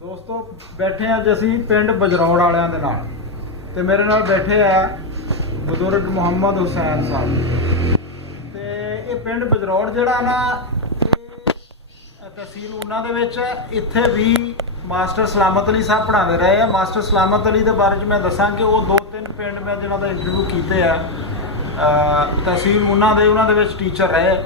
ਦੋਸਤੋ ਬੈਠੇ ਆ ਅੱਜ ਅਸੀਂ ਪਿੰਡ ਬਜਰੌੜ ਵਾਲਿਆਂ ਦੇ ਨਾਲ ਤੇ ਮੇਰੇ ਨਾਲ ਬੈਠੇ ਆ ਬਜ਼ੁਰਗ ਮੁਹੰਮਦ ਹੁਸੈਨ ਸਾਹਿਬ ਤੇ ਇਹ ਪਿੰਡ ਬਜਰੌੜ ਜਿਹੜਾ ਨਾ ਇਹ ਤਹਿਸੀਲ ਊਨਾ ਦੇ ਵਿੱਚ ਇੱਥੇ ਵੀ ਮਾਸਟਰ ਸਲਾਮਤ ਅਲੀ ਸਾਹਿਬ ਪੜ੍ਹਾਉਂਦੇ ਰਹੇ ਆ। ਮਾਸਟਰ ਸਲਾਮਤ ਅਲੀ ਦੇ ਬਾਰੇ 'ਚ ਮੈਂ ਦੱਸਾਂ ਕਿ ਉਹ 2-3 ਪਿੰਡ ਮੈਂ ਜਿਨ੍ਹਾਂ ਦਾ ਇੰਟਰਵਿਊ ਕੀਤੇ ਆ ਤਹਿਸੀਲ ਊਨਾ ਦੇ ਉਹਨਾਂ ਦੇ ਵਿੱਚ ਟੀਚਰ ਰਹੇ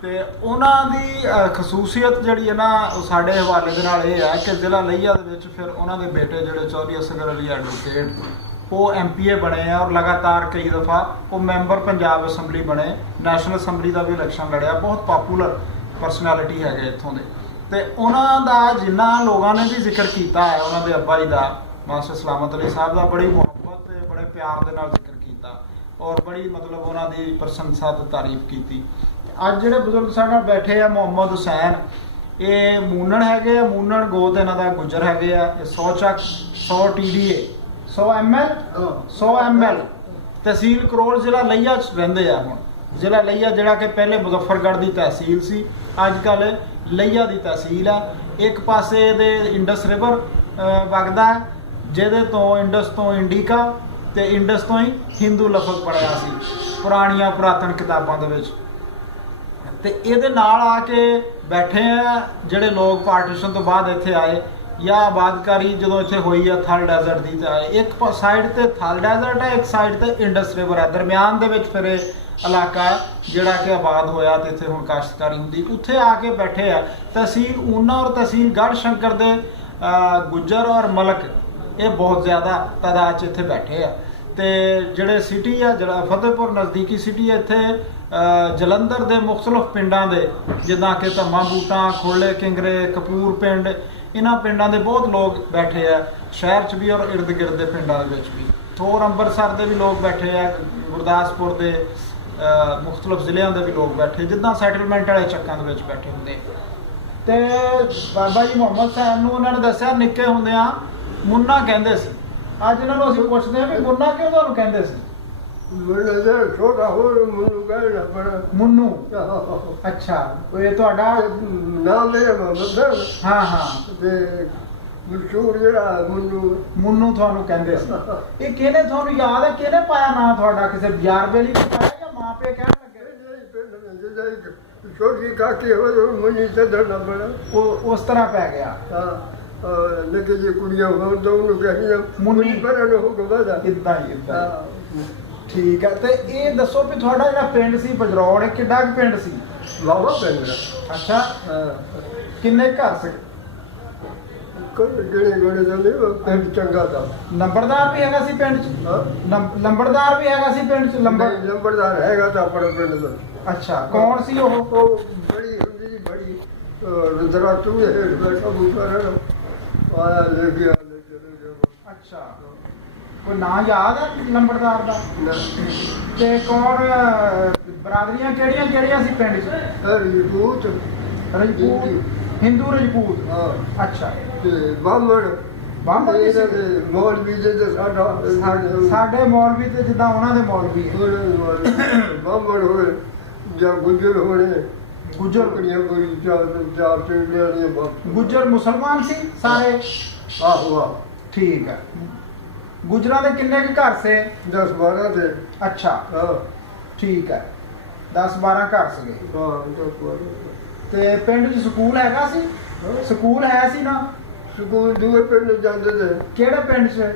ਤੇ ਉਹਨਾਂ ਦੀ ਖਸੂਸੀਅਤ ਜਿਹੜੀ ਹੈ ਨਾ ਉਹ ਸਾਡੇ ਹਵਾਲੇ ਦੇ ਨਾਲ ਇਹ ਹੈ ਕਿ ਜ਼ਿਲ੍ਹਾ ਲਈਆ ਦੇ ਵਿੱਚ ਫਿਰ ਉਹਨਾਂ ਦੇ ਬੇਟੇ ਜਿਹੜੇ ਚੌਧਰੀ ਅਸਗਰ ਅਲੀ ਐਡਵੋਕੇਟ ਉਹ MPA ਬਣੇ ਆ ਔਰ ਲਗਾਤਾਰ ਕਈ ਦਫਾ ਉਹ ਮੈਂਬਰ ਪੰਜਾਬ ਅਸੈਂਬਲੀ ਬਣੇ, ਨੈਸ਼ਨਲ ਅਸੈਂਬਲੀ ਦਾ ਵੀ ਇਲੈਕਸ਼ਨ ਲੜਿਆ, ਬਹੁਤ ਪਾਪੂਲਰ ਪਰਸਨੈਲਿਟੀ ਹੈਗੇ ਇੱਥੋਂ ਦੇ। ਤੇ ਉਹਨਾਂ ਦਾ ਜਿੰਨਾ ਲੋਕਾਂ ਨੇ ਵੀ ਜ਼ਿਕਰ ਕੀਤਾ ਹੈ ਉਹਨਾਂ ਦੇ ਅੱਬਾ ਜੀ ਦਾ ਮਾਸਟਰ ਸਲਾਮਤ ਅਲੀ ਸਾਹਿਬ ਦਾ ਬੜੀ ਮੁਹੱਬਤ ਤੇ ਬੜੇ ਪਿਆਰ ਦੇ ਨਾਲ ਜ਼ਿਕਰ ਕੀਤਾ ਔਰ ਬੜੀ ਮਤਲਬ ਉਹਨਾਂ ਦੀ ਪ੍ਰਸ਼ੰਸਾ ਤੇ ਤਾਰੀਫ ਕੀਤੀ। ਅੱਜ ਜਿਹੜੇ ਬਜ਼ੁਰਗ ਸਾਡੇ ਨਾਲ ਬੈਠੇ ਆ ਮੁਹੰਮਦ ਹੁਸੈਨ, ਇਹ ਮੂਨਣ ਹੈਗੇ ਆ, ਮੂਨਣ ਗੋਤ ਇਹਨਾਂ ਦਾ ਗੁੱਜਰ ਹੈਗੇ ਆ। ਇਹ 100 ਚੱਕ 100 TDA 100 ML ਤਹਿਸੀਲ ਕਰੋਲ ਜ਼ਿਲ੍ਹਾ ਲਈਆ 'ਚ ਰਹਿੰਦੇ ਆ। ਹੁਣ ਜ਼ਿਲ੍ਹਾ ਲਈਆ ਜਿਹੜਾ ਕਿ ਪਹਿਲੇ ਮੁਜ਼ੱਫਰਗੜ੍ਹ ਦੀ ਤਹਿਸੀਲ ਸੀ, ਅੱਜ ਕੱਲ੍ਹ ਲਈਆ ਦੀ ਤਹਿਸੀਲ ਆ। ਇੱਕ ਪਾਸੇ ਦੇ ਇੰਡਸ ਰਿਵਰ ਵਗਦਾ ਜਿਹਦੇ ਤੋਂ ਇੰਡਸ ਤੋਂ ਇੰਡੀਕਾ ਤੇ ਇੰਡਸ ਤੋਂ ਹੀ ਹਿੰਦੂ ਲਫ਼ਜ਼ ਪੜਿਆ ਸੀ ਪੁਰਾਣੀਆਂ ਪੁਰਾਤਨ ਕਿਤਾਬਾਂ ਦੇ ਵਿੱਚ। ਤੇ ਇਹਦੇ ਨਾਲ ਆ ਕੇ ਬੈਠੇ ਆ ਜਿਹੜੇ ਲੋਕ ਪਾਰਟੀਸ਼ਨ ਤੋਂ ਬਾਅਦ ਇੱਥੇ ਆਏ ਜਾਂ ਆਬਾਦਕਾਰੀ ਜਦੋਂ ਇੱਥੇ ਹੋਈ ਆ ਥਲ ਡੈਜ਼ਰਟ ਦੀ ਤੇ ਆਏ। ਇੱਕ ਸਾਈਡ ਤੇ ਥਲ ਡੈਜ਼ਰਟ ਹੈ, ਇੱਕ ਸਾਈਡ ਤੇ ਇੰਡਸ ਰਿਵਰ ਹੈ, ਦਰਮਿਆਨ ਦੇ ਵਿੱਚ ਫਿਰ ਇਹ ਇਲਾਕਾ ਜਿਹੜਾ ਕਿ ਆਬਾਦ ਹੋਇਆ ਤੇ ਇੱਥੇ ਹੁਣ ਕਾਸ਼ਤਕਾਰੀ ਹੁੰਦੀ। ਉੱਥੇ ਆ ਕੇ ਬੈਠੇ ਆ। ਤਹਿਸੀਲ ਊਨਾ ਔਰ ਤਹਿਸੀਲ ਗੜ੍ਹ ਸ਼ੰਕਰ ਦੇ ਗੁੱਜਰ ਔਰ ਮਲਕ ਇਹ ਬਹੁਤ ਜ਼ਿਆਦਾ ਤਾਦਾਦ 'ਚ ਇੱਥੇ ਬੈਠੇ ਆ। ਤੇ ਜਿਹੜੇ ਸਿਟੀ ਆ ਜਿਹੜਾ ਫਤਿਹਪੁਰ ਨਜ਼ਦੀਕੀ ਸਿਟੀ ਹੈ, ਇੱਥੇ ਜਲੰਧਰ ਦੇ ਮੁਖਤਲਿਫ ਪਿੰਡਾਂ ਦੇ ਜਿੱਦਾਂ ਕਿ ਧੰਮਾ ਬੂਟਾ, ਖੋਲੇ ਕਿੰਗਰੇ, ਕਪੂਰ ਪਿੰਡ, ਇਹਨਾਂ ਪਿੰਡਾਂ ਦੇ ਬਹੁਤ ਲੋਕ ਬੈਠੇ ਆ ਸ਼ਹਿਰ 'ਚ ਵੀ ਔਰ ਇਰਦ ਗਿਰਦ ਦੇ ਪਿੰਡਾਂ ਦੇ ਵਿੱਚ ਵੀ। ਹੋਰ ਅੰਮ੍ਰਿਤਸਰ ਦੇ ਵੀ ਲੋਕ ਬੈਠੇ ਆ, ਗੁਰਦਾਸਪੁਰ ਦੇ ਮੁਖਤਲਿਫ ਜ਼ਿਲ੍ਹਿਆਂ ਦੇ ਵੀ ਲੋਕ ਬੈਠੇ, ਜਿੱਦਾਂ ਸੈਟਲਮੈਂਟ ਵਾਲੇ ਚੱਕਾਂ ਦੇ ਵਿੱਚ ਬੈਠੇ ਹੁੰਦੇ। ਤੇ ਬਾਬਾ ਜੀ ਮੁਹੰਮਦ ਸਾਹਿਬ ਨੂੰ ਉਹਨਾਂ ਨੇ ਦੱਸਿਆ ਨਿੱਕੇ ਹੁੰਦਿਆਂ ਮੁੰਨਾ ਕਹਿੰਦੇ ਸੀ। ਅੱਜ ਇਹਨਾਂ ਨੂੰ ਅਸੀਂ ਪੁੱਛਦੇ ਹਾਂ ਵੀ ਮੁੰਨਾ ਕਿਉਂ ਤੁਹਾਨੂੰ ਕਹਿੰਦੇ ਸੀ? ਮੁੰਨੂ। ਅੱਛਾ, ਇਹ ਤੁਹਾਡਾ ਨਾਮ ਹਾਂ ਹਾਂ ਤੇ ਮਸ਼ਹੂਰ ਜਿਹੜਾ ਮੁੰਨੂ ਤੁਹਾਨੂੰ ਕਹਿੰਦੇ ਸੀ। ਇਹ ਕਿਹਨੇ ਤੁਹਾਨੂੰ ਯਾਦ ਹੈ ਕਿਹਨੇ ਪਾਇਆ ਨਾਂ ਤੁਹਾਡਾ? ਕਿਸੇ ਬਾਜ਼ਾਰ ਬੇਲੀ ਨੇ ਪਾਇਆ ਜਾਂ ਮਾਂ ਪਿਓ ਕਹਿਣ ਲੱਗੇ? ਛੋਟੀ ਕਾਕੀ ਹੋਈ ਮੁੰਨੀ ਤੇ ਧਰਨਾ ਬਣਾ ਉਹ ਉਸ ਤਰ੍ਹਾਂ ਪੈ ਗਿਆ। ਹਾਂ, ਲੇਕਿਨ ਜੇ ਕੁੜੀਆਂ ਹੋਣ ਤਾਂ ਉਹਨੂੰ ਕਹਿੰਦੀਆਂ ਮੁੰਨੀ ਪਰ ਉਹ ਗਵਾਦਾ ਇਦਾਂ ਹੀ ਇਦਾਂ। ਠੀਕ ਹੈ। ਤੇ ਇਹ ਦੱਸੋ ਵੀ ਤੁਹਾਡਾ ਜਿਹੜਾ ਪਿੰਡ ਸੀ ਬਜਰੌੜ, ਇਹ ਕਿੱਡਾ ਕੁ ਪਿੰਡ ਸੀ? ਵਾਵਾ ਪਿੰਡ। ਅੱਛਾ, ਕਿੰਨੇ ਘਰ ਸੀ? ਜਿਹੜੇ ਦਾ ਨਹੀਂ ਪਿੰਡ ਚੰਗਾ ਦਾ। ਨੰਬਰਦਾਰ ਵੀ ਹੈਗਾ ਸੀ ਪਿੰਡ 'ਚ? ਲੰਬੜਦਾਰ ਵੀ ਹੈਗਾ ਸੀ ਪਿੰਡ 'ਚ? ਲੰਬੜਦਾਰ ਹੈਗਾ ਤਾਂ ਆਪਣੇ ਪਿੰਡ ਦਾ। ਅੱਛਾ, ਕੌਣ ਸੀ ਉਹ? ਬੜੀ ਹੁੰਦੀ ਸੀ, ਬੜੀ ਰੰਦਰਾ ਤੂੰ ਹੇਠ ਬੈਠਾ ਬੂਟਾ ਰਹਿਣਾ ਆਇਆ ਲੈ ਗਿਆ ਲੈ ਚਲੇ। ਅੱਛਾ, ਕੋਈ ਨਾਂ ਯਾਦ ਹੈ ਲੰਬੜਦਾਰ ਦਾ? ਤੇ ਕੌਣ ਬਰਾਦਰੀਆਂ ਕਿਹੜੀਆਂ ਕਿਹੜੀਆਂ ਸੀ ਪਿੰਡ 'ਚ? ਰਜਪੂਤ, ਹਿੰਦੂ ਰਜਪੂਤ। ਹਾਂ। ਅੱਛਾ, ਤੇ ਬਾਹਮਣ ਬਾਹਮਣ ਸੀ? ਮੌਲਵੀ ਦੇ ਸਾਡੇ ਮੌਲਵੀ ਤੇ ਜਿੱਦਾਂ ਉਹਨਾਂ ਦੇ ਮੌਲਵੀ ਬਾਹਮਣ ਹੋਏ ਜਾਂ ਗੁੱਜਰ ਹੋਏ। ਗੁੱਜਰ ਕੋਈ ਚਾਰ ਪਿੰਡਾਂ ਦੀਆਂ। ਗੁੱਜਰ ਮੁਸਲਮਾਨ ਸੀ ਸਾਰੇ? ਆਹੋ ਆਹ ਠੀਕ ਹੈ। ਗੁੱਜਰਾਂ ਦੇ ਕਿੰਨੇ ਕੁ ਘਰ ਸੇ? 10-12 ਦੇ। ਅੱਛਾ, ਹਾਂ ਠੀਕ ਹੈ, 10-12 ਘਰ ਸੀਗੇ। ਹਾਂ 10-12। ਤੇ ਪਿੰਡ 'ਚ ਸਕੂਲ ਹੈਗਾ ਸੀ? ਸਕੂਲ ਹੈ ਸੀ ਨਾ? ਸਕੂਲ ਦੂਏ ਪਿੰਡ ਜਾਂਦੇ ਤੇ। ਕਿਹੜੇ ਪਿੰਡ 'ਚ?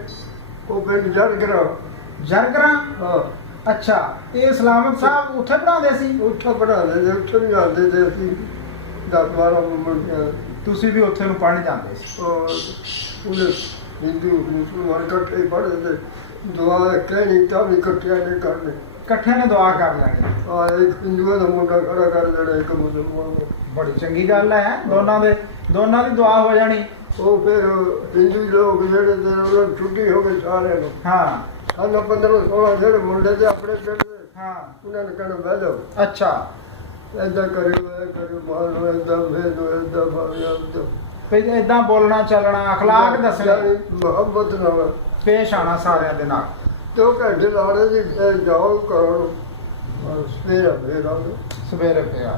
ਉਹ ਪਿੰਡ ਜਰਗਰਾ। ਜਰਗਰਾ? ਹਾਂ। ਅੱਛਾ, ਇਹ ਸਲਾਮਤ ਸਾਹਿਬ ਉੱਥੇ ਪੜ੍ਹਾਉਂਦੇ ਸੀ? ਉੱਥੇ ਪੜ੍ਹਾਉਂਦੇ ਤੇ ਉੱਥੇ ਵੀ ਆਉਂਦੇ ਤੇ ਅਸੀਂ 10-12 ਮੁੰਡੇ। ਤੁਸੀਂ ਵੀ ਉੱਥੇ ਨੂੰ ਪੜ੍ਹਨ ਜਾਂਦੇ ਸੀ? ਉਹਨੇ ਹਿੰਦੂ ਮੁਸਲਮਾਨ ਇਕੱਠੇ ਪੜ੍ਹਦੇ ਤੇ ਦੁਆ ਕਹਿਣੀ ਤਾਂ ਵੀ ਇਕੱਠਿਆਂ ਨੇ ਕਰਨੇ। ਇਕੱਠਿਆਂ ਨੇ ਦੁਆ ਕਰ ਲੈਣੀ। ਇੱਕ ਹਿੰਦੂਆਂ ਦਾ ਮੁੰਡਾ ਖੜਾ ਕਰ ਦੇਣਾ, ਇੱਕ ਮੁਸਲਮਾਨ ਦਾ। ਬੜੀ ਚੰਗੀ ਗੱਲ ਹੈ, ਦੋਨਾਂ ਦੀ ਦੁਆ ਹੋ ਜਾਣੀ। ਉਹ ਫਿਰ ਹਿੰਦੂ ਲੋਕ ਜਿਹੜੇ ਤੇ ਉਹਨਾਂ ਨੂੰ ਛੁੱਟੀ ਹੋ ਗਈ ਸਾਰਿਆਂ ਨੂੰ। ਹਾਂ। ਸਾਨੂੰ 15-16 ਜਿਹੜੇ ਮੁੰਡੇ ਤੇ ਆਪਣੇ ਪਿੰਡ ਦੇ ਹਾਂ, ਉਹਨਾਂ ਨੇ ਕਹਿਣਾ ਬਹਿ ਜਾਓ। ਅੱਛਾ, ਏਦਾਂ ਕਰਿਓ ਮਾਰ ਲਓ, ਏਦਾਂ ਭੇਜ ਦਿਓ, ਏਦਾਂ ਮਾਰਿਆ ਫਿਰ ਏਦਾਂ ਬੋਲਣਾ ਚੱਲਣਾ, ਅਖਲਾਕ ਦੱਸਣੇ, ਮੁਹੱਬਤ ਨਾਲ ਪੇਸ਼ ਆਣਾ ਸਾਰਿਆਂ ਦੇ ਨਾਲ। 2 ਘੰਟੇ ਲਾੜੇ ਦੀ ਜਾਓ ਕਰੋ ਸਵੇਰੇ ਫੇਰ ਆਓ। ਸਵੇਰੇ ਪਿਆ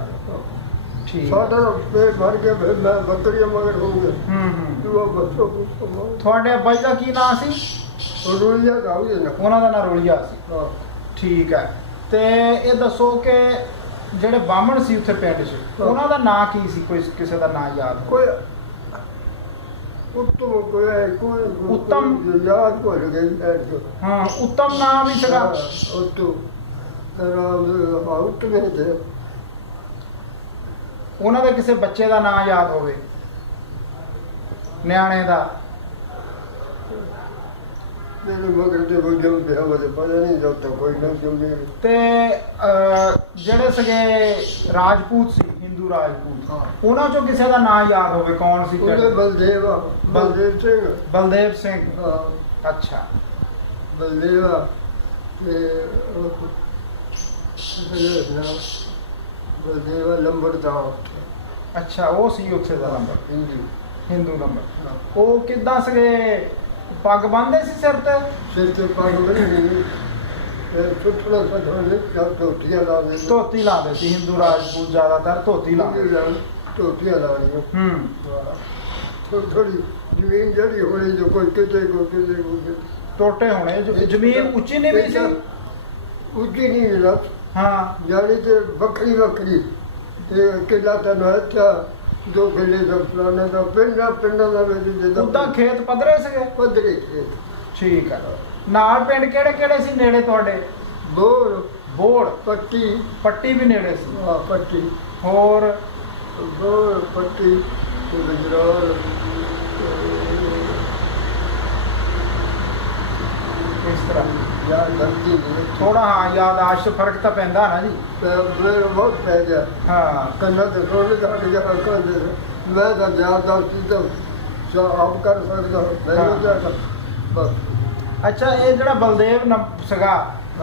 ਠੀਕ। ਸਾਡਾ ਪੇਟ ਭਰ ਕੇ ਫਿਰ ਮੈਂ ਬੱਕਰੀਆਂ ਮਗਰ ਹੋ ਗਿਆ ਹੂੰ। ਦੂਆ ਬੱਸੋ ਕੁਛ ਤੁਹਾਡੇ ਅੱਬਾ ਜੀ ਦਾ ਕੀ ਨਾਂ ਸੀ? ਰੋਲੀਆ ਗਾਉਂ ਨਾ। ਉਹਨਾਂ ਦਾ ਨਾਂ ਰੋਲੀਆ ਸੀ। ਹਾਂ ਠੀਕ ਹੈ। ਤੇ ਇਹ ਦੱਸੋ ਕਿ ਜਿਹੜੇ ਬਾਹਮਣ ਸੀ ਉੱਥੇ ਪਿੰਡ 'ਚ ਉਹਨਾਂ ਦਾ ਨਾਂ ਕੀ ਸੀ? ਕੋਈ ਕਿਸੇ ਦਾ ਨਾਂ ਯਾਦ ਹੋ? ਕੋਈ ਉੱਤਮ ਕੋਈ ਉੱਤਮ? ਯਾਦ ਭੁੱਲ ਗਈ ਹੈ ਹਾਂ, ਉੱਤਮ ਨਾਂ ਵੀ ਸੀਗਾ। ਉੱਤਮ ਤੇਰਾ ਉੱਤਮ ਹੈ ਤੇ ਉਹਨਾਂ ਦੇ ਕਿਸੇ ਬੱਚੇ ਦਾ ਨਾਂ ਯਾਦ ਹੋਵੇ, ਨਿਆਣੇ ਦਾ? ਮੇਰੇ ਮਗਰ ਤੇ ਕੋਈ ਜਮ ਪਿਆ ਵਾ ਤੇ ਪਤਾ ਨਹੀਂ ਜਦ ਤੱਕ ਕੋਈ ਨਾ ਜੰਮੇ। ਤੇ ਜਿਹੜੇ ਸਗੇ ਰਾਜਪੂਤ ਸੀ, ਹਿੰਦੂ ਰਾਜਪੂਤ, ਹਾਂ। ਉਹਨਾਂ ਚੋਂ ਕਿਸੇ ਦਾ ਨਾਂ ਯਾਦ ਹੋਵੇ? ਕੌਣ ਸੀ? ਉਹਦੇ ਬਲਦੇਵ ਆ, ਬਲਦੇਵ ਸਿੰਘ। ਬਲਦੇਵ ਸਿੰਘ। ਹਾਂ ਅੱਛਾ। ਬਲਦੇਵ ਆ ਤੇ ਉਹ ਬਲਦੇਵ ਲੰਬੜਦਾਰ ਅੱਛਾ, ਉਹ ਸੀ ਉੱਥੇ ਦਾ ਨੰਬਰ, ਹਿੰਦੂ ਨੰਬਰ। ਹਾਂ। ਉਹ ਕਿੱਦਾਂ ਸਗੇ? ਪੱਗ ਬੰਨ੍ਹਦੇ ਸੀ ਸਿਰ ਤੇ? ਸਿਰ ਤੇ ਪੱਗ ਬੰਨ੍ਹਣੀ ਛੁੱਟਣਾ ਸੱਜਣੇ ਜਦ ਧੋਤੀਆਂ ਲਾ ਦੇ ਧੋਤੀ ਲਾਉਂਦੇ ਸੀ ਹਿੰਦੂ ਰਾਜਪੂਤ, ਜ਼ਿਆਦਾਤਰ ਧੋਤੀ ਲਾਉਂਦੇ। ਧੋਤੀਆਂ ਲਾਉਣੀਆਂ। ਹੂੰ। ਥੋੜੀ ਥੋੜੀ ਜ਼ਮੀਨ ਜਿਹੜੀ ਹੋਣੀ ਜੋ ਕੋਈ ਕਿਤੇ ਟੋਟੇ ਹੋਣੇ। ਜ਼ਮੀਨ ਉੱਚੀ ਨੀਵੀਂ ਸੀ? ਉੱਚੀ ਨਹੀਂ ਮਿਲਾ ਹਾਂ। ਜਾਣੀ ਤੇ ਵੱਖਰੀ ਵੱਖਰੀ ਤੇ ਕਿੱਲਾ ਤੈਨੂੰ ਇੱਥਾ 2 ਕਿੱਲੇ ਦਾ ਫਲਾਣੇ ਦਾ ਪਿੰਡਾਂ ਦਾ ਵਿੱਚ ਜਿੱਦਾਂ ਉਦਾਂ ਖੇਤ ਪੱਧਰੇ ਸੀਗੇ? ਪੱਧਰੇ ਖੇਤ। ਠੀਕ ਹੈ। ਨਾਲ ਪਿੰਡ ਕਿਹੜੇ ਕਿਹੜੇ ਸੀ ਨੇੜੇ ਤੁਹਾਡੇ? ਬੋਰ ਬੋੜ, ਪੱਟੀ। ਪੱਟੀ ਵੀ ਨੇੜੇ ਸੀ? ਹਾਂ ਪੱਟੀ। ਹੋਰ? ਬੋਰ ਪੱਟੀ ਤੇ ਗੁਜਰਾਲ ਇਸ ਤਰ੍ਹਾਂ ਯਾਰ ਗਲਤੀ ਨਹੀਂ ਥੋੜਾ। ਹਾਂ, ਯਾਦਾਸ਼ਤ ਫਰਕ ਤਾਂ ਪੈਂਦਾ ਨਾ ਜੀ। ਮੇਰੇ ਬਹੁਤ ਪੈ ਗਿਆ ਹਾਂ। ਕੰਨਾਂ ਤੇ ਥੋੜੇ ਘੱਟ ਗਿਆ ਅੱਖਾਂ ਦੇ ਮੈਂ ਤਾਂ ਯਾਦਾਸ਼ਤ ਤਾਂ ਆਪ ਕਰ ਸਕਦਾ ਮੈਨੂੰ ਜਾ ਬਸ। ਅੱਛਾ, ਇਹ ਜਿਹੜਾ ਬਲਦੇਵ ਸੀਗਾ,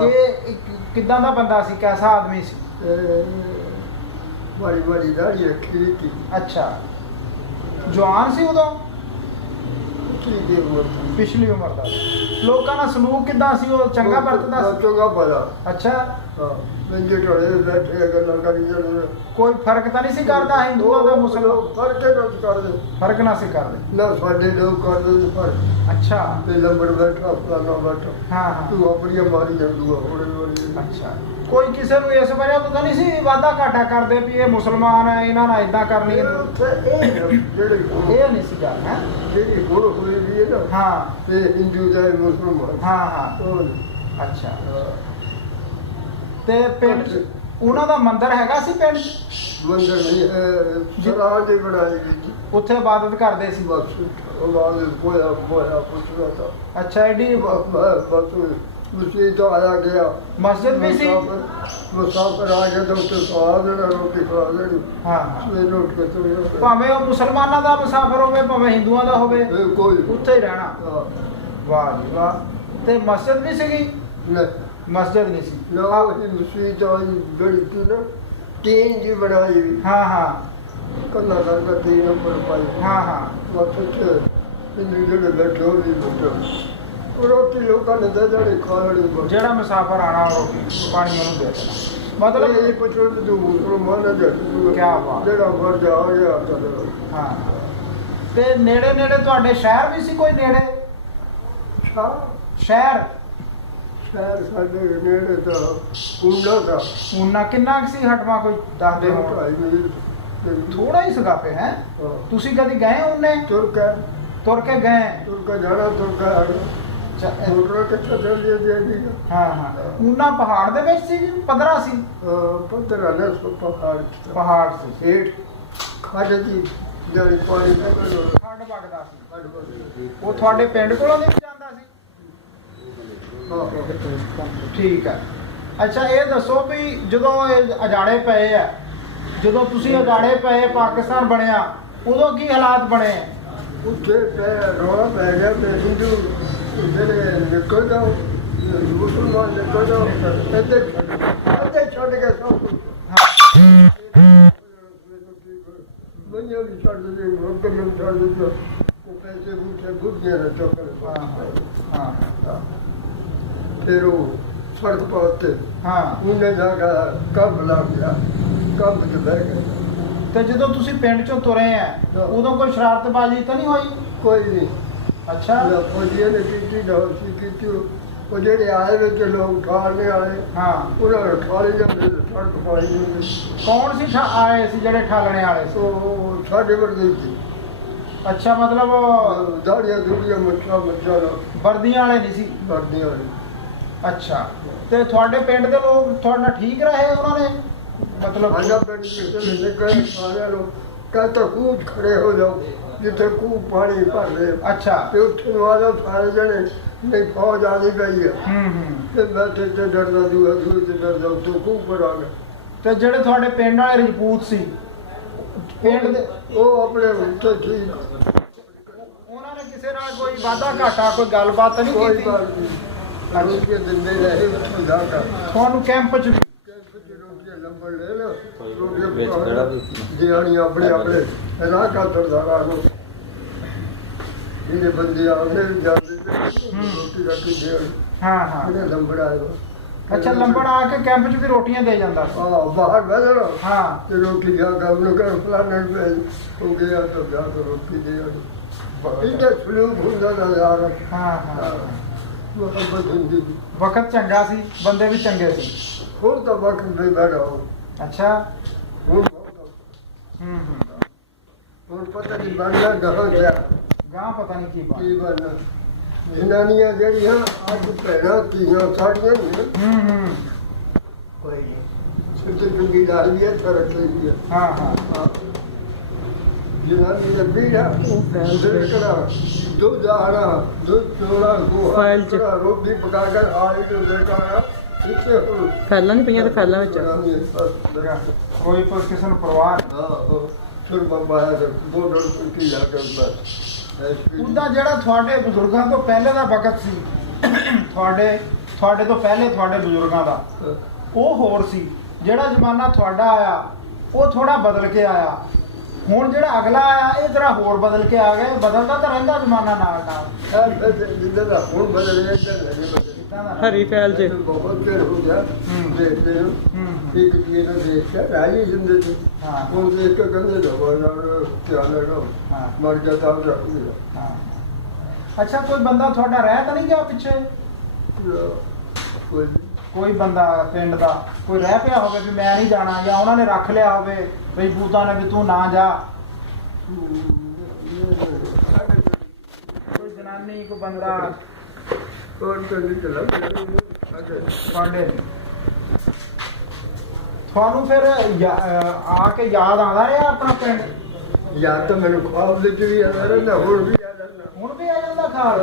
ਇਹ ਕਿੱਦਾਂ ਦਾ ਬੰਦਾ ਸੀ? ਕੈਸਾ ਆਦਮੀ ਸੀ? ਬੜੀ ਬੜੀ ਦਾੜੀ ਰੱਖੀ ਸੀ। ਅੱਛਾ। ਜਵਾਨ ਸੀ ਉਦੋਂ? ਠੀਕ ਹੈ ਉਮਰ ਸੀ। ਪਿਛਲੀ ਉਮਰ ਦਾ? ਲੋਕਾਂ ਨਾਲ ਸਲੂਕ ਕਿੱਦਾਂ ਸੀ? ਉਹ ਚੰਗਾ ਵਰਤਦਾ ਸੀ? ਚੰਗਾ ਭਲਾ। ਅੱਛਾ। ਹਾਂ ਮੰਜੇ ਢੋਲੇ ਬੈਠੇ ਗੱਲਾਂ ਕਰੀ ਜਾਂਦੇ। ਕੋਈ ਫਰਕ ਤਾਂ ਨਹੀਂ ਸੀ ਕਰਦਾ ਹਿੰਦੂਆਂ ਦਾ ਮੁਸਲਮਾਨ? ਫਰਕ ਹੀ ਨਾ ਕਰਦੇ। ਫਰਕ ਨਾ ਸੀ ਕਰਦੇ? ਨਾ ਸਾਡੇ ਲੋਕ ਕਰਦੇ ਨੇ ਫਰਕ। ਅੱਛਾ। ਤੇ ਲੰਬੜ ਬੈਠਾ ਫਲਾਣਾ ਬੈਠਾ ਹਾਂ ਹਾਂ। ਤੂੰ ਆਪਣੀਆਂ ਮਾਰੀ ਜਾਂਦੂ ਹੌਲੀ ਹੌਲੀ। ਅੱਛਾ। ਕੋਈ ਕਿਸੇ ਨੂੰ ਇਸ ਵਜ੍ਹਾ ਤੋਂ ਤਾਂ ਨਹੀਂ ਸੀ ਵਾਧਾ ਘਾਟਾ ਕਰਦੇ ਵੀ ਇਹ ਮੁਸਲਮਾਨ ਹੈ, ਇਹਨਾਂ ਨਾਲ ਇਦਾਂ ਕਰਨੀ? ਇਹ ਨਹੀਂ ਸੀ ਗੱਲ ਹੈ ਜਿਹੜੀ ਹੁਣ ਹੋਈ ਵੀ ਹੈ ਨਾ। ਹਾਂ। ਤੇ ਹਿੰਦੂ ਦਾ ਮੁਸਲਮਾਨ। ਹਾਂ ਹਾਂ। ਉਹ ਅੱਛਾ। ਤੇ ਪਿੰਡ 'ਚ ਉਹਨਾਂ ਦਾ ਮੰਦਿਰ ਹੈਗਾ ਸੀ ਪਿੰਡ 'ਚ? ਮੰਦਰ ਨਹੀਂ ਹੈ, ਸਰਾਂ ਦੀ ਬਣਾਈ ਗਈ। ਉੱਥੇ ਇਬਾਦਤ ਕਰਦੇ ਸੀ? ਬਸ ਉਹਨਾਂ ਕੋਇਆ ਪੁੱਛਦਾ ਤਾਂ। ਅੱਛਾ। ਐਡੀ ਬਸ ਮੁਸੀ ਤੋਂ ਆਇਆ ਗਿਆ। ਮਸਜਿਦ ਵੀ ਸੀ? ਮੁਸਾਫਰ ਆ ਗਿਆ ਤਾਂ ਉੱਥੇ ਸਵਾਦ ਦੇਣਾ, ਰੋਟੀ ਖਵਾ ਦੇਣੀ। ਹਾਂ ਹਾਂ। ਸਵੇਰ ਉੱਠ ਕੇ ਤੋਂ ਭਾਵੇਂ ਉਹ ਮੁਸਲਮਾਨਾਂ ਦਾ ਮੁਸਾਫਰ ਹੋਵੇ, ਭਾਵੇਂ ਹਿੰਦੂਆਂ ਦਾ ਹੋਵੇ, ਕੋਈ ਉੱਥੇ ਹੀ ਰਹਿਣਾ। ਹਾਂ। ਵਾਹ ਜੀ ਵਾਹ। ਤੇ ਮਸਜਿਦ ਵੀ ਸੀਗੀ? ਨਹੀਂ ਮਸਜਿਦ ਨਹੀਂ ਸੀ? ਨਾ ਉਹਦੀ ਮੁਸੀ ਤੋਂ ਜਿਹੜੀ ਸੀ ਨਾ ਟੀਨ ਜੀ ਬਣਾਈ ਵੀ ਹਾਂ ਹਾਂ ਕੰਨਾ ਕਰਕੇ 3 ਨੰਬਰ ਪਾਈ। ਹਾਂ ਹਾਂ। ਬਸ ਉੱਥੇ ਇੰਨੇ ਜਿਹੜੇ ਬੈਠੇ ਹੋ ਵੀ ਬੈਠੇ ਉਹ ਰੋਟੀ ਲੋਕਾਂ ਨੇ ਦੇ ਦੇਣੀ ਖਾਣੀ। ਜਿਹੜਾ ਮੁਸਾਫਰ ਆਣਾ ਰੋਟੀ ਪਾਣੀ ਉਹਨੂੰ ਦੇ ਦੇਣਾ। ਮਤਲਬ ਇਹ ਪੁੱਛੋ ਤੇ ਤੂੰ ਮੁਸਲਮਾਨ ਹੈ ਕਿਆ ਬਾਤ। ਜਿਹੜਾ ਮਰ ਜਾ ਆ ਗਿਆ ਤਾਂ ਹਾਂ। ਤੇ ਨੇੜੇ ਨੇੜੇ ਤੁਹਾਡੇ ਸ਼ਹਿਰ ਵੀ ਸੀ ਕੋਈ ਨੇੜੇ? ਸ਼ਹਿਰ? ਸ਼ਹਿਰ ਸਾਡੇ ਨੇੜੇ ਤਾਂ ਕੁੰਡਾ ਦਾ ਉਹਨਾਂ ਕਿੰਨਾ ਕੁ ਸੀ ਹਟਵਾ? ਕੋਈ ਦੱਸਦੇ ਹੋ? 2.5 ਮੀਲ। ਥੋੜਾ ਹੀ ਸੀਗਾ ਫੇ ਹੈ? ਤੁਸੀਂ ਕਦੀ ਗਏ ਉਹਨੇ? ਤੁਰ ਕੇ ਗਏ? ਕੇ ਜਾਣਾ ਤੁਰ ਕੇ ਆਣਾ। ਮੋਟਰ ਕਿੱਥੇ ਚੱਲਦੀ ਜਾਂਦੀ ਹਾਂ ਹਾਂ। ਉਹਨਾਂ ਪਹਾੜ ਦੇ ਵਿੱਚ ਸੀ ਜੀ? ਪੱਧਰਾ ਸੀ? ਪੱਧਰਾ ਨੇ ਪਹਾੜ ਸੀ। ਹੇਠ ਖੱਡ ਦੀ ਜਿਹੜੀ ਪਾਣੀ ਦਾ ਖੱਡ ਵਗਦਾ ਸੀ? ਉਹ ਤੁਹਾਡੇ ਪਿੰਡ ਕੋਲੋਂ ਦੀ ਜਾਂਦਾ ਸੀ? ਠੀਕ ਹੈ। ਅੱਛਾ, ਇਹ ਦੱਸੋ ਵੀ ਜਦੋਂ ਇਹ ਅਜਾੜੇ ਪਏ ਆ, ਜਦੋਂ ਤੁਸੀਂ ਅਜਾੜੇ ਪਏ, ਪਾਕਿਸਤਾਨ ਬਣਿਆ, ਉਦੋਂ ਕੀ ਹਾਲਾਤ ਬਣੇ? ਉੱਥੇ ਰੌਲਾ ਪੈ ਗਿਆ ਤੇ ਹਿੰਦੂ ਜਿਹੜੇ ਨਿਕਲ ਜਾਓ, ਮੁਸਲਮਾਨ ਨਿਕਲ ਜਾਓ, ਇੱਥੇ ਛੱਡ ਕੇ ਸਭ ਕੁਝ ਬੰਨਿਆ ਵੀ ਛੱਡ ਦਿੱਤੇ, ਰੋਟੀ ਵੀ ਛੱਡ ਦਿੱਤੇ, ਉਹ ਪੈਸੇ ਬੂਟੇ ਗੁੱਡੀਆਂ ਨੇ ਚੁੱਕ ਲਏ। ਹਾਂ। ਫਿਰ ਉਹ ਸੜਕ ਪਾਤੇ। ਹਾਂ। ਉਹਨੇ ਜਾ ਕੇ ਕੰਮ ਲੱਗ ਗਿਆ, ਕੰਮ 'ਚ ਬਹਿ ਗਏ। ਤੇ ਜਦੋਂ ਤੁਸੀਂ ਪਿੰਡ ਚੋਂ ਤੁਰੇ ਆ ਉਦੋਂ ਕੋਈ ਸ਼ਰਾਰਤਬਾਜ਼ੀ ਤਾਂ ਨਹੀਂ ਹੋਈ? ਕੋਈ ਨਹੀਂ ਅੱਛਾ। ਨਾ ਫੌਜੀਆਂ ਨੇ ਕੀਤੀ ਨਾ ਸੀ ਕੀਤੀ। ਉਹ ਜਿਹੜੇ ਆਏ ਵਿੱਚ ਲੋਕ ਠਾਲਣੇ ਵਾਲੇ ਹਾਂ, ਉਹਨਾਂ ਨੂੰ ਠਾਲੇ ਜਾਂਦੇ ਤੇ ਸੜਕ ਪਾਈ ਜਾਂਦੇ। ਕੌਣ ਸੀ ਆਏ ਸੀ ਜਿਹੜੇ ਠਾਲਣੇ ਵਾਲੇ ਸੀ? ਉਹ ਸਾਡੇ ਵਰਗੇ ਸੀ। ਅੱਛਾ, ਮਤਲਬ ਦਾੜੀਆਂ ਦੂੜੀਆਂ ਮੱਛਾਂ ਮੱਛਾਂ ਨਾਲ ਵਰਦੀਆਂ ਵਾਲੇ ਨਹੀਂ ਸੀ? ਕਰਦੀਆਂ ਨੇ। ਅੱਛਾ, ਤੇ ਤੁਹਾਡੇ ਪਿੰਡ ਦੇ ਲੋਕ ਤੁਹਾਡੇ ਨਾਲ ਠੀਕ ਰਹੇ ਉਹਨਾਂ ਨੇ? ਮਤਲਬ ਸਾਡਾ ਪਿੰਡ ਕਿਸੇ ਨੇ ਕਹੇ ਸਾਰਿਆਂ ਨੂੰ ਕਹਿੰਦਾ ਖੂਹ 'ਚ ਖੜੇ ਹੋ ਜਾਓ ਜਿੱਥੇ ਖੂਹ ਪਾਣੀ ਭਰ ਰਹੇ। ਅੱਛਾ। ਤੇ ਉੱਥੇ ਨੂੰ ਆ ਜਾਓ ਸਾਰੇ ਜਣੇ, ਨਹੀਂ ਫੌਜ ਆਣੀ ਪਈ ਹੈ। ਹੂੰ। ਤੇ ਮੈਂ ਤੇ ਡਰਦਾ ਦੂਆ ਦੂਰ ਤੇ ਡਰਦਾ ਉੱਤੋਂ ਖੂਹ ਪਰ ਆ ਗਿਆ। ਤੇ ਜਿਹੜੇ ਤੁਹਾਡੇ ਪਿੰਡ ਵਾਲੇ ਰਜਪੂਤ ਸੀ ਪਿੰਡ ਦੇ, ਉਹ ਆਪਣੇ ਉੱਤੇ ਠੀਕ ਉਹਨਾਂ ਨੇ ਕਿਸੇ ਨਾਲ ਕੋਈ ਵਾਧਾ ਘਾਟਾ ਕੋਈ ਗੱਲਬਾਤ ਤਾਂ ਨਹੀਂ ਕੋਈ ਕੀਤੀ? ਗੱਲ ਨਹੀਂ। ਰੋਟੀਆਂ ਦਿੰਦੇ ਰਹੇ ਉੱਥੋਂ ਜਾ ਕੇ। ਤੁਹਾਨੂੰ ਕੈਂਪ 'ਚ ਵੀ? ਰੋਟੀਆਂ ਲੰਬੜ ਲੈ ਲਓ ਰੋਟੀਆਂ ਦਿਹਾੜੀ ਆਪਣੇ ਆਪਣੇ ਰਾਹ ਕਾ ਸਰਦਾਰਾਂ ਨੂੰ ਇਹਦੇ ਬੰਦੇ ਆਉਂਦੇ ਜਾਂਦੇ ਰੋਟੀ ਰੱਖੀ ਦਿਹਾੜੀ ਹਾਂ। ਇਹਨੇ ਲੰਬੜ ਆਇਆ। ਅੱਛਾ, ਲੰਬੜ ਆ ਕੇ ਕੈਂਪ 'ਚ ਵੀ ਰੋਟੀਆਂ ਦੇ ਜਾਂਦਾ ਸੀ? ਬਾਹਰ ਬਹਿ ਜਾਓ ਹਾਂ। ਤੇ ਰੋਟੀ ਜਾ ਕੇ ਉਹਨੂੰ ਕਰ ਫਲਾਣੇ ਪੈ ਹੋ ਗਿਆ ਤਾਂ ਜਾ ਕੇ ਰੋਟੀ ਦੇ ਆਈ। ਇਹਦਾ ਸਲੂਕ ਹੁੰਦਾ ਨਾ ਯਾਰ। ਹਾਂ। ਮੁਹੱਬਤ ਹੁੰਦੀ ਸੀ। ਵਕਤ ਚੰਗਾ ਸੀ, ਬੰਦੇ ਵੀ ਚੰਗੇ ਸੀ। ਹੁਣ ਤਾਂ ਵਕਤ ਨਹੀਂ ਬੈਠਾ ਹੋ। ਅੱਛਾ। ਹੁਣ ਹੂੰ। ਹੁਣ ਪਤਾ ਨਹੀਂ ਬਣਨਾ ਗਾਹਾਂ ਗਿਆ ਗਾਂ ਪਤਾ ਨਹੀਂ ਕੀ ਬਾਤ। ਕੀ ਬਣਨਾ। ਜਨਾਨੀਆਂ ਜਿਹੜੀਆਂ ਅੱਜ ਭੈਣਾਂ ਧੀਆਂ ਸਾਡੀਆਂ ਨੇ ਹੂੰ। ਕੋਈ ਨਹੀਂ ਸਿੱਧੇ ਚੁੰਗੀ ਦਾਲ ਵੀ ਹੈ ਫਰਕ ਲਈ ਹੈ। ਹਾਂ। ਜਨਾਨੀ ਲੱਭੀ ਨਾ ਦੂਸਰੇ ਕਰਾ ਦੁੱਧ ਆਣਾ ਦੁੱਧ ਚੋਲਾ ਗੋਹਾ ਕਰਾ ਰੋਟੀ ਪਕਾ ਕੇ ਆਈ ਨੂੰ ਦੇਖਾਣਾ ਇੱਥੇ ਫੈਲਾਂ ਨਹੀਂ ਪਈਆਂ ਤੇ ਫੈਲਾਂ ਵਿੱਚ ਕੋਈ ਕਿਸੇ ਨੂੰ ਪਰਵਾਹ ਨਹੀਂ। ਹਾਂ ਸੁਰਮਾ ਪਾਇਆ ਤੇ ਬੋਡਰ ਕੀ ਲਾ ਕੇ ਬਸ ਉਹਦਾ ਜਿਹੜਾ ਤੁਹਾਡੇ ਬਜ਼ੁਰਗਾਂ ਤੋਂ ਪਹਿਲੇ ਦਾ ਵਕਤ ਸੀ ਤੁਹਾਡੇ ਤੋਂ ਪਹਿਲੇ ਤੁਹਾਡੇ ਬਜ਼ੁਰਗਾਂ ਦਾ ਉਹ ਹੋਰ ਸੀ। ਜਿਹੜਾ ਜ਼ਮਾਨਾ ਤੁਹਾਡਾ ਆਇਆ ਉਹ ਥੋੜਾ ਬਦਲ ਕੇ ਆਇਆ। ਹੁਣ ਜਿਹੜਾ ਅਗਲਾ ਆਇਆ ਇਹ ਤਰ੍ਹਾਂ ਹੋਰ ਬਦਲ ਕੇ ਆ ਗਿਆ। ਬਦਲਦਾ ਤਾਂ ਰਹਿੰਦਾ ਜ਼ਮਾਨਾ ਨਾਲ। ਜਿੱਦਾਂ ਦਾ ਹੁਣ ਬਦਲ ਗਿਆ ਇੱਦਾਂ ਨਹੀਂ ਬਦਲ। ਹਰੀ ਫੈਲ ਜੇ ਬਹੁਤ ਚਿਰ ਹੋ ਗਿਆ ਦੇਖਦੇ ਨੂੰ ਇੱਕ ਚੀਜ਼ ਨੂੰ ਦੇਖ ਕੇ ਰਾਜੀ ਜਿੰਦੇ ਸੀ। ਹਾਂ। ਹੁਣ ਦੇਖ ਕੇ ਕਹਿੰਦੇ ਦਵਾ ਨਾਲ ਧਿਆਨ ਰੱਖੋ ਮਰ ਜਾਂਦਾ ਉਹ ਰੱਖ ਲਿਆ। ਅੱਛਾ, ਕੋਈ ਬੰਦਾ ਤੁਹਾਡਾ ਰਹਿ ਤਾਂ ਨਹੀਂ ਗਿਆ ਪਿੱਛੇ? ਕੋਈ ਬੰਦਾ ਪਿੰਡ ਦਾ ਕੋਈ ਰਹਿ ਪਿਆ ਹੋਵੇ ਵੀ ਮੈਂ ਨਹੀਂ ਜਾਣਾ, ਜਾਂ ਉਹਨਾਂ ਨੇ ਰੱਖ ਲਿਆ ਹੋਵੇ ਬਈ ਬੂਤਾਂ ਨੇ ਵੀ ਤੂੰ ਨਾ ਜਾ? ਕੋਈ ਜਨਾਨੀ ਕੋਈ ਬੰਦਾ ਹੋਰ ਕੋਈ ਚਲਾ ਤੁਹਾਡੇ ਤੁਹਾਨੂੰ ਫਿਰ ਆ ਕੇ ਯਾਦ ਆਉਂਦਾ ਰਿਹਾ ਆਪਣਾ ਪਿੰਡ? ਯਾਦ ਤਾਂ ਮੈਨੂੰ ਖੁਆਬ ਵਿੱਚ ਵੀ ਆ ਰਿਹਾ ਹੁਣ ਵੀ ਆ ਜਾਂਦਾ। ਹੁਣ ਵੀ ਆ ਜਾਂਦਾ ਖਾਲ?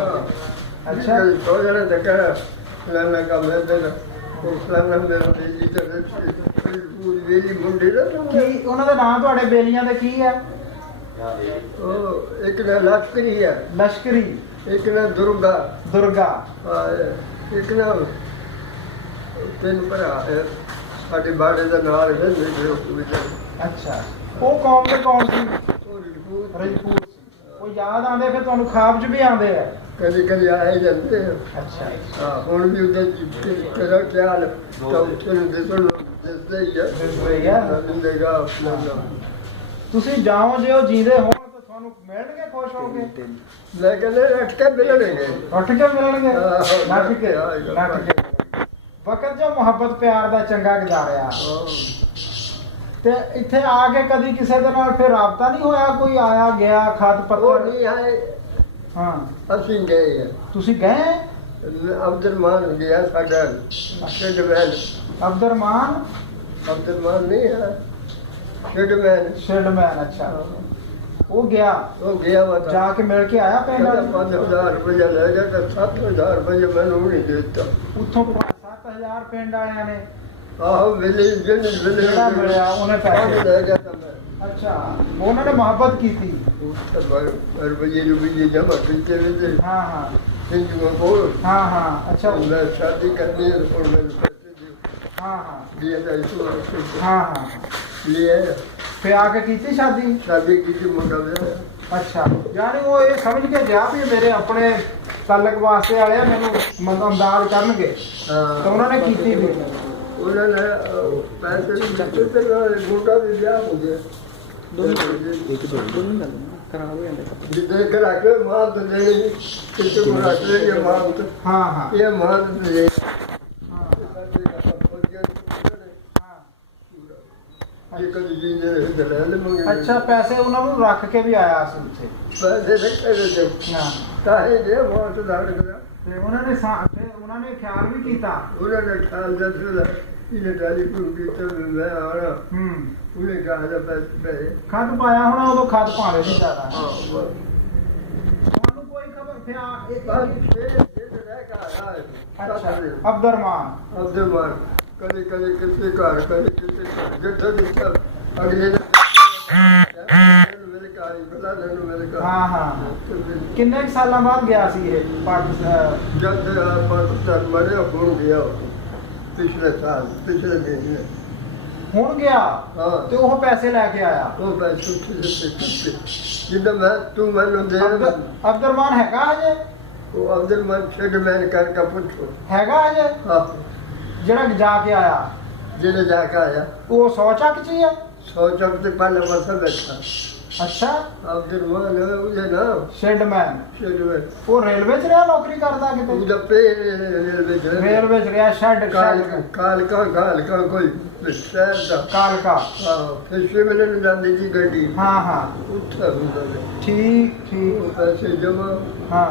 ਅੱਛਾ। ਸੋ ਜਣੇ ਦੇਖਿਆ ਲੈਣਾ ਕੰਮ ਹੈ ਉਹ ਫਲਾਣਾ ਮੇਰਾ ਬੇਲੀ ਤੇ ਪੂਰੀ ਬੇਲੀ ਮੁੰਡੇ ਦਾ ਕੀ ਉਹਨਾਂ ਦੇ ਨਾਂ ਤੁਹਾਡੇ ਬੇਲੀਆਂ ਦੇ ਕੀ ਹੈ? ਉਹ ਇੱਕ ਨਾ ਲਸ਼ਕਰੀ ਹੈ, ਲਸ਼ਕਰੀ, ਇੱਕ ਨਾ ਦੁਰਗਾ, ਇੱਕ ਨਾ ਤਿੰਨ ਭਰਾ ਹੈ ਸਾਡੇ ਬਾੜੇ ਦਾ ਨਾਲ ਰਹਿੰਦੇ ਨੇ ਉਸ ਵਿੱਚ। ਅੱਛਾ, ਉਹ ਕੌਮ ਦੇ ਕੌਣ ਸੀ? ਉਹ ਰਜਪੂਤ ਰਜਪੂਤ ਸੀ। ਉਹ ਯਾਦ ਆਉਂਦੇ ਫਿਰ ਤੁਹਾਨੂੰ ਖਾਬ 'ਚ ਵੀ ਆਉਂਦੇ ਆ? ਕਦੇ ਕਦੇ ਆਏ ਜਾਂਦੇ ਆ। ਅੱਛਾ। ਹਾਂ ਹੁਣ ਵੀ ਉਹਦੇ ਤੇਰਾ ਖਿਆਲ ਤਾਂ ਉੱਥੇ ਨੂੰ ਦਿਸਦਾ ਹੀ ਆ ਮਿਲੇਗਾ ਫਲਾਣਾ। ਤੁਸੀਂ ਜਾਓ ਜੇ ਉਹ ਜੀਂਦੇ ਹੋਣ ਤਾਂ ਤੁਹਾਨੂੰ ਮਿਲਣਗੇ ਖੁਸ਼ ਹੋ ਕੇ? ਮੈਂ ਕਹਿੰਦਾ ਰੱਖ ਕੇ ਮਿਲਣਗੇ। ਉੱਠ ਕੇ ਮਿਲਣਗੇ? ਨੱਠ ਕੇ? ਨੱਠ ਕੇ। ਵਕਤ ਜੋ ਮੁਹੱਬਤ ਪਿਆਰ ਦਾ ਚੰਗਾ ਗੁਜ਼ਾਰਿਆ। ਤੇ ਇੱਥੇ ਆ ਕੇ ਕਦੀ ਕਿਸੇ ਦੇ ਨਾਲ ਫਿਰ ਰਾਬਤਾ ਨਹੀਂ ਹੋਇਆ? ਕੋਈ ਆਇਆ ਗਿਆ ਖਤ ਉਹ ਪੱਤਰ? ਨਹੀਂ ਆਏ। ਹਾਂ। ਅਸੀਂ ਗਏ ਆ। ਤੁਸੀਂ ਗਏ? ਅਬਦੁਰਮਾਨ ਗਿਆ ਸਾਡਾ ਸ਼ੈਡਮੈਨ। ਅਬਦੁਰਮਾਨ ਨਹੀਂ ਹੈ ਸ਼ੈਡਮੈਨ। ਸ਼ੈਡਮੈਨ। ਅੱਛਾ, ਉਹ ਗਿਆ? ਉਹ ਗਿਆ ਵਾ ਜਾ ਕੇ ਮਿਲ ਕੇ ਆਇਆ ਪਿੰਡ ਵਾਲੇ? 5000 ਰੁਪਇਆ ਲੈ ਗਿਆ ਤਾਂ 7000 ਰੁਪਇਆ ਮੈਨੂੰ ਨਹੀਂ ਦਿੱਤਾ। ਉੱਥੋਂ 7000 ਪਿੰਡ ਵਾਲਿਆਂ ਨੇ? ਆਹੋ ਮਿਲੀ ਜਿਹੜਾ ਮਿਲਿਆ ਉਹਨੇ ਪੈਸੇ ਲੈ ਗਿਆ ਤਾਂ ਮੈਂ। ਅੱਛਾ, ਉਹਨਾਂ ਨੇ ਮੁਹੱਬਤ ਕੀਤੀ? ਰੁਪਈਏ ਨੂੰ ਵੀ ਜਮਾ ਕੀਤੇ ਵਿੱਚ। ਹਾਂ। ਹਿੰਦੂਆਂ ਕੋਲ। ਹਾਂ। ਅੱਛਾ। ਮੈਂ ਸ਼ਾਦੀ ਕਰਨੀ ਹੈ ਹੁਣ ਮੈਨੂੰ ਪੈਸੇ ਦਿਓ। ਹਾਂ। ਦਿਏ ਤਾਂ ਇਸ ਹਾਂ। ਲਿਆ ਫਿਰ ਆ ਕੇ ਕੀਤੀ ਸ਼ਾਦੀ? ਸ਼ਾਦੀ ਕੀਤੀ ਮੁੰਡਾ ਵਿਆਹ। ਅੱਛਾ, ਯਾਨੀ ਉਹ ਇਹ ਸਮਝ ਕੇ ਗਿਆ ਵੀ ਇਹ ਮੇਰੇ ਆਪਣੇ ਤਾਲਕ ਵਾਸਤੇ ਵਾਲੇ ਆ, ਮੈਨੂੰ ਮਦਦ ਕਰਨਗੇ। ਤਾਂ ਉਹਨਾਂ ਨੇ ਕੀਤੀ ਵੀ? ਉਹਨਾਂ ਨੇ ਪੈਸੇ ਦਿੱਤੇ ਤੇ ਮੁੰਡਾ ਵੀ ਵਿਆਹ ਹੋ ਗਿਆ। ਦੋਨੋਂ ਗੱਲ ਖਰਾਬ ਹੋ ਜਾਂਦਾ ਕੱਪੜੇ। ਜਿੱਦੇ ਕਿ ਰੱਖ ਲੈ ਮਾਂ ਤੇ ਦੇਣੀ ਕਿਸੇ ਨੂੰ ਰੱਖ ਲੈ ਇਹ ਮਾਂ ਤੇ ਹਾਂ ਹਾਂ ਇਹ ਮਾਂ ਤੇ ਦੇ ਹਾਂ ਇਹ ਕਦੀ ਜੀ ਨੇ ਦਲਾਲ ਮੰਗੇ ਅੱਛਾ ਪੈਸੇ ਉਹਨਾਂ ਨੂੰ ਰੱਖ ਕੇ ਵੀ ਆਇਆ ਸੀ ਉੱਥੇ ਪੈਸੇ ਰੱਖੇ ਦੇ ਹਾਂ ਕਾਹੇ ਜੇ ਮਾਂ ਤੇ ਦਾੜ ਕਰਾ ਤੇ ਉਹਨਾਂ ਨੇ ਖਿਆਲ ਵੀ ਕੀਤਾ ਉਹਨਾਂ ਨੇ ਖਾਲ ਦੱਸਦਾ ਇਹਨੇ ਟੈਲੀਫੋਨ ਕੀਤਾ ਵੀ ਮੈਂ ਆਣਾ ਹੂੰ ਉਹਨੇ ਕਹਾ ਦਾ ਪੈਸੇ ਖੱਤ ਪਾਇਆ ਹੋਣਾ ਉਦੋਂ ਖੱਤ ਪਾਵੇ ਸੀ ਜ਼ਿਆਦਾ ਹਾਂ ਤੁਹਾਨੂੰ ਕੋਈ ਖਬਰ ਪਿਆ ਇਹ ਬਾਤ ਇਹ ਰਹਿ ਕਾ ਅੱਛਾ ਅਬਦੁਰਮਾਨ ਅਬਦੁਲਮਾਨ ਕਦੇ ਕਦੇ ਕਿਸੇ ਘਰ ਕਦੇ ਕਿਸੇ ਘਰ ਜਿੱਥੇ ਜਿੱਥੇ ਅਗਲੇ ਨੇ ਮੇਰੇ ਘਰ ਹੀ ਬਤਾ ਦੇਣ ਮੇਰੇ ਘਰ ਹਾਂ ਹਾਂ ਕਿੰਨੇ ਕੁ ਸਾਲਾਂ ਬਾਅਦ ਗਿਆ ਸੀ ਇਹ ਪਾਕਿਸਤਾਨ ਜਦ ਪਾਕਿਸਤਾਨ ਮਰਿਆ ਫੋਨ ਗਿਆ ਪਿਛਲੇ ਸਾਲ ਪਿਛਲੇ ਮਹੀਨੇ ਹੁਣ ਗਿਆ ਹਾਂ ਤੇ ਉਹ ਪੈਸੇ ਲੈ ਕੇ ਆਇਆ ਉਹ ਪੈਸੇ ਉੱਥੇ ਜਿੱਦਾਂ ਮੈਂ ਤੂੰ ਮੈਨੂੰ ਦੇ ਅਬਦੁਰਮਾਨ ਹੈਗਾ ਹਜੇ ਉਹ ਅਬਦੁਲਮਾਨ ਛੱਡ ਮੈਂ ਕਰਕੇ ਪੁੱਛੋ ਹੈਗਾ ਹਜੇ ਹਾਂ ਜਿਹੜਾ ਜਾ ਕੇ ਆਇਆ ਜਿਹੜੇ ਜਾ ਕੇ ਆਇਆ ਉਹ 100 ਚੱਕ ਚ ਹੀ ਹੈ 100 ਚੱਕ ਤੇ ਪਹਿਲੇ ਵਰਸਾ ਬੈਠਾ ਅੱਛਾ ਅਬਦੁਲਮਾਨ ਉਹਦੇ ਨਾ ਸ਼ੈਡਮੈਨ ਛੱਡ ਮੈਂ ਉਹ ਰੇਲਵੇ ਚ ਰਿਹਾ ਨੌਕਰੀ ਕਰਦਾ ਕਿਤੇ ਉਹਦਾ ਪੇ ਵਿੱਚ ਰੇਲਵੇ ਚ ਰਿਹਾ ਸ਼ੈਡ ਕਾਲ ਕਾ ਕੋਈ ਸ਼ਹਿਰ ਦਾ ਕਾਲਕਾ ਹਾਂ ਫਿਰ ਸ਼ਿਮਲੇ ਨੂੰ ਜਾਂਦੀ ਸੀ ਗੱਡੀ ਹਾਂ ਹਾਂ ਉੱਥੇ ਹੁੰਦਾ ਸੀ ਠੀਕ ਠੀਕ ਉਹ ਪੈਸੇ ਜਮਾ ਹਾਂ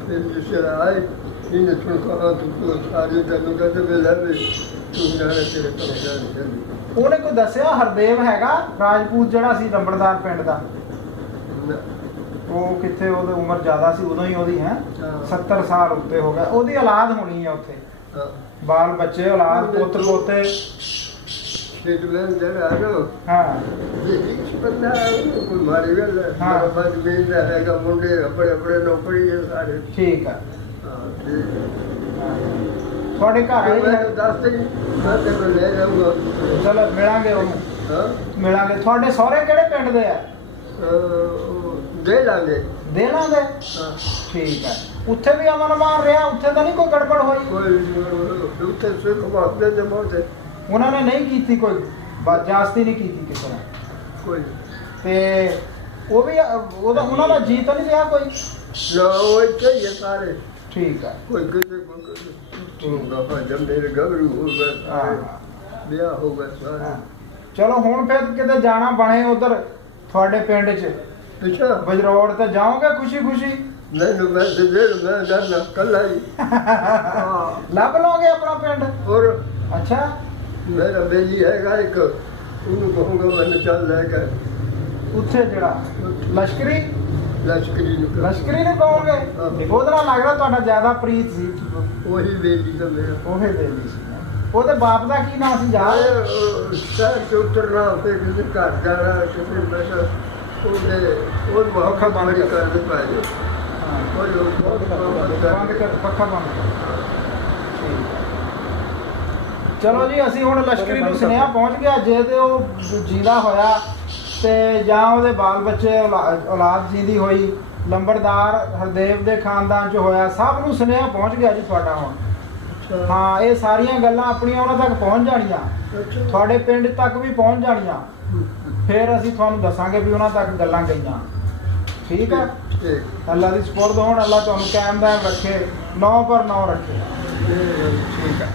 ਫਿਰ ਜਿਸ ਆਏ ਇਹਨੇ ਤੂੰ ਕਹਾ ਤੂੰ ਸਾਰੀ ਤੈਨੂੰ ਕਹਿੰਦੇ ਵੇ ਲੈ ਵੀ ਤੂੰ ਜਾਣੇ ਤੇਰੇ ਕੋਲ ਜਾਣੇ ਉਹਨੇ ਕੋਈ ਦੱਸਿਆ ਹਰਦੇਵ ਹੈਗਾ ਰਾਜਪੂਤ ਜਿਹੜਾ ਸੀ ਲੰਬੜਦਾਰ ਪਿੰਡ ਦਾ ਉਹ ਕਿੱਥੇ ਉਹਦੀ ਉਮਰ ਜ਼ਿਆਦਾ ਸੀ ਉਦੋਂ ਹੀ ਉਹਦੀ ਹੈ 70 ਸਾਲ ਉੱਤੇ ਹੋ ਗਿਆ ਉਹਦੀ ਔਲਾਦ ਹੋਣੀ ਹੈ ਉੱਥੇ ਬਾਲ ਬੱਚੇ ਔਲਾਦ ਪੁੱਤਰ ਪੋਤੇ ਸ਼ੇਡਮੈਨ ਜਿਹੜਾ ਹੈ ਨਾ ਹਾਂ ਇਹ ਬੰਦਾ ਕੋਈ ਮਾਰੀ ਗੱਲ ਹੈ ਹਾਂ। ਬਾਦ ਮੇਂ ਦਾ ਹੈਗਾ ਮੁੰਡੇ ਆਪਣੇ ਆਪਣੇ ਨੌਕਰੀ ਦੇ ਸਾਰੇ ਠੀਕ ਹੈ ਹਾਂ ਠੀਕ ਹਾਂ। ਤੁਹਾਡੇ ਘਰ ਵਾਲੀ ਮੈਂ ਹੈ? ਦੱਸ ਦੇ ਮੈਂ ਤੈਨੂੰ ਲੈ ਜਾਊਂਗਾ ਚਲੋ ਮਿਲਾਂਗੇ ਉਹਨੂੰ ਹਾਂ ਮਿਲਾਂਗੇ ਤੁਹਾਡੇ ਸਹੁਰੇ ਕਿਹੜੇ ਪਿੰਡ ਦੇ ਆ ਦੇ ਲਾਂਗੇ ਦੇ ਲਾਂਗੇ ਹਾਂ ਠੀਕ ਹੈ ਉੱਥੇ ਵੀ ਅਮਨ ਮਾਰ ਰਿਹਾ ਉੱਥੇ ਤਾਂ ਨਹੀਂ ਕੋਈ ਗੜਬੜ ਹੋਈ ਕੋਈ ਉੱਥੇ ਸਿੱਖ ਵਾਸਤੇ ਦੇ ਮੋਤੇ ਉਹਨਾਂ ਨੇ ਨਹੀਂ ਕੀਤੀ ਕੋਈ ਜਾਸਤੀ ਨਹੀਂ ਕੀਤੀ ਕਿਸੇ ਨੇ ਕੋਈ ਤੇ ਉਹ ਵੀ ਉਹਨਾਂ ਦਾ ਜੀ ਤਾਂ ਨਹੀਂ ਰਿਹਾ ਕੋਈ ਨਾ ਉਹ ਇੱਥੇ ਹੀ ਹੈ ਸਾਰੇ ਠੀਕ ਹੈ ਕੋਈ ਕਿਸੇ ਹੋਗਾ ਜਦ ਮੇਰੇ ਗਬਰੂ ਹੋ ਗਏ ਹਾਂ ਵਿਆਹ ਹੋ ਗਿਆ ਸਾਰੇ ਹਾਂ। ਚਲੋ ਹੁਣ ਫਿਰ ਕਿਤੇ ਜਾਣਾ ਬਣੇ ਉਧਰ ਤੁਹਾਡੇ ਪਿੰਡ 'ਚ ਪਿੱਛਾ ਬਜਰੋੜ ਤੇ ਜਾਓਗੇ ਖੁਸ਼ੀ ਖੁਸ਼ੀ ਨਹੀਂ ਮੈਂ ਦੇ ਮੈਂ ਜਾਣਾ ਕੱਲ ਆਈ ਹਾਂ ਲੱਭ ਲਓਗੇ ਆਪਣਾ ਪਿੰਡ ਔਰ ਅੱਛਾ ਮੇਰਾ ਬੇਲੀ ਹੈਗਾ ਇੱਕ ਉਹਨੂੰ ਕਹੂੰਗਾ ਮੈਨੂੰ ਚੱਲ ਲੈ ਕੇ ਉੱਥੇ ਜਿਹੜਾ ਲਸ਼ਕਰੀ ਲਸ਼ਕਰੀ ਨੂੰ ਲਸ਼ਕਰੀ ਨੂੰ ਕਹੋਗੇ ਉਹਦੇ ਨਾਲ ਲੱਗਦਾ ਤੁਹਾਡਾ ਜ਼ਿਆਦਾ ਪ੍ਰੀਤ ਸੀ ਉਹੀ ਬੇਲੀ ਦਾ ਮੇਰਾ ਉਹੇ ਦੇਲੀ ਸੀ ਉਹਦੇ ਬਾਪ ਦਾ ਕੀ ਨਾਂ ਸੀ ਯਾਰ ਸ਼ਹਿਰ ਤੋਂ ਉਤਰਨਾ ਫਿਰ ਕਿਸੇ ਘਰ ਜਾਣਾ ਕਿਸੇ ਬੈਠਾ ਉਹਦੇ ਉਹ ਅੱਖਾਂ ਬੰਦ ਕਰ। ਕਰਦੇ ਪਾਏ ਹਾਂ ਉਹ ਬੰਦ ਕਰ ਪੱਖਾ ਬੰਦ ਕਰ ਠੀਕ ਹੈ। ਚਲੋ ਜੀ ਅਸੀਂ ਹੁਣ ਲਸ਼ਕਰੀ ਨੂੰ ਸੁਨੇਹਾ ਪਹੁੰਚ ਗਿਆ ਜੇ ਤੇ ਉਹ ਜੀਦਾ ਹੋਇਆ ਤੇ ਜਾਂ ਉਹਦੇ ਬਾਲ ਬੱਚੇ ਔਲਾਦ ਜੀਦੀ ਹੋਈ ਲੰਬੜਦਾਰ ਹਰਦੇਵ ਦੇ ਖਾਨਦਾਨ ਚ ਹੋਇਆ ਸਭ ਨੂੰ ਸੁਨੇਹਾ ਪਹੁੰਚ ਗਿਆ ਜੀ ਤੁਹਾਡਾ ਹੁਣ ਹਾਂ ਇਹ ਸਾਰੀਆਂ ਗੱਲਾਂ ਆਪਣੀਆਂ ਉਹਨਾਂ ਤੱਕ ਪਹੁੰਚ ਜਾਣੀਆਂ ਤੁਹਾਡੇ ਪਿੰਡ ਤੱਕ ਵੀ ਪਹੁੰਚ ਜਾਣੀਆਂ ਫਿਰ ਅਸੀਂ ਤੁਹਾਨੂੰ ਦੱਸਾਂਗੇ ਵੀ ਉਹਨਾਂ ਤੱਕ ਗੱਲਾਂ ਗਈਆਂ ਠੀਕ ਹੈ ਅੱਲਾ ਦੀ ਸਪੁਰਦ ਹੋਣ ਅੱਲਾ ਤੁਹਾਨੂੰ ਕਾਇਮ ਦਾਇਮ ਰੱਖੇ 9 ਪਰ 9 ਰੱਖੇ ਠੀਕ ਹੈ